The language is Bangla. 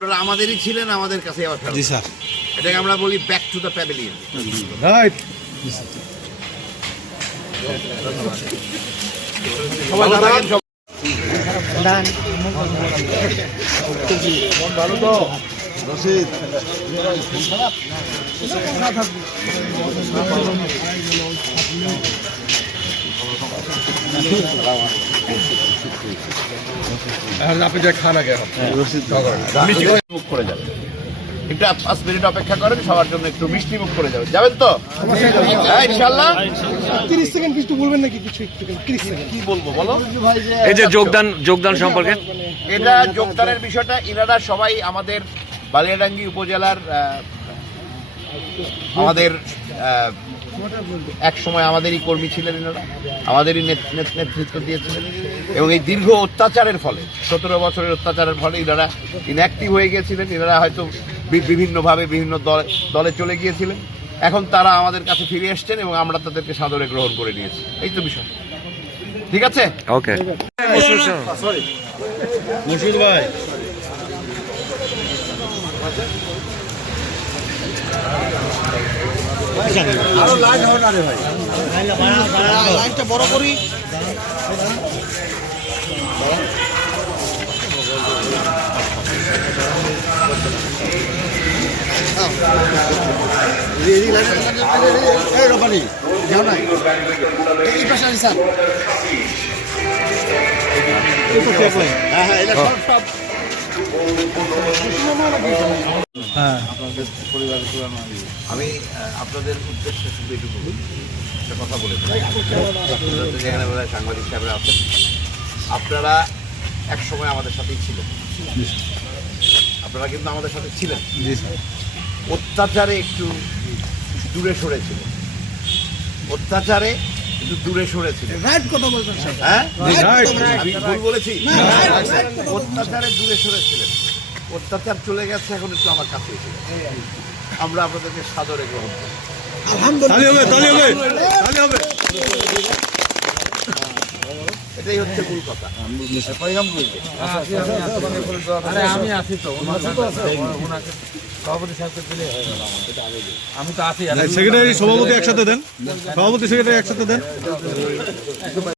আপনারা আমাদেরই ছিলেন, আমাদের কাছে আবার ফেরত। জি স্যার, এটাকে আমরা বলি back to the pavilion. Right. সবাই থাকেন, সব ভালো তো রশিদ। আপনি যা খান আগে মুখ করে যাবেন, একটু 5 মিনিট অপেক্ষা করেন, সবার জন্য একটু মিষ্টি মুখ করে যাবেন। যাবেন তো হ্যাঁ ইনশাআল্লাহ। 30 সেকেন্ড কিছু বলবেন নাকি? কিছু 30 সেকেন্ড কি বলবো বলো? এই যে যোগদান সম্পর্কে এটা যোগদানের বিষয়টা, ইনারা সবাই আমাদের বালিয়াডাঙ্গি উপজেলার আমাদের এক সময় আমাদেরই কর্মী ছিলেন ইনারা, আমাদেরই নেতৃত্ব দিয়েছিলেন এবং এই দীর্ঘ অত্যাচারের ফলে 17 বছরের অত্যাচারের ফলে ইনারা ইনঅ্যাক্টিভ হয়ে গিয়েছিলেন। ইনারা হয়তো বিভিন্নভাবে বিভিন্ন দলে চলে গিয়েছিলেন। এখন তারা আমাদের কাছে ফিরে এসছেন এবং আমরা তাদেরকে সাদরে গ্রহণ করে নিয়েছি। এই তো বিষয়। ঠিক আছে, ওকে। মুর্শিদ ভাই, আরো লাইন হবে না রে ভাই, লাইনটা বড় করি। রবানি যাও না এই পাশে আনি স্যার। হ্যাঁ হ্যাঁ, এটা সব আমি আপনাদের উদ্দেশ্যে শুধু এটুকু একটা কথা বলে ফেলি। আপনারা তো যেখানে বোধহয় সাংবাদিক সাহেবরা আছেন, আপনারা এক সময় আমাদের সাথেই ছিলেন, আপনারা কিন্তু আমাদের সাথে ছিলেন। অত্যাচারে একটু দূরে সরেছিল, অত্যাচারে একটু দূরে সরেছিল। রাইট কথা বলবেন স্যার। হ্যাঁ, রাইট। আমি ভুল বলেছি? অত্যাচারে দূরে সরেছিলেন, অত্যাচার চলে গেছে, এখন একটু আমার কাছে এসে গেছে। আমরা আপনাদেরকে সাদরে গ্রহণ করি। এটাই হচ্ছে মূল কথা। সেক্রেটারি সভাপতি একসাথে দেন, সভাপতি সেক্রেটারি একসাথে দেন।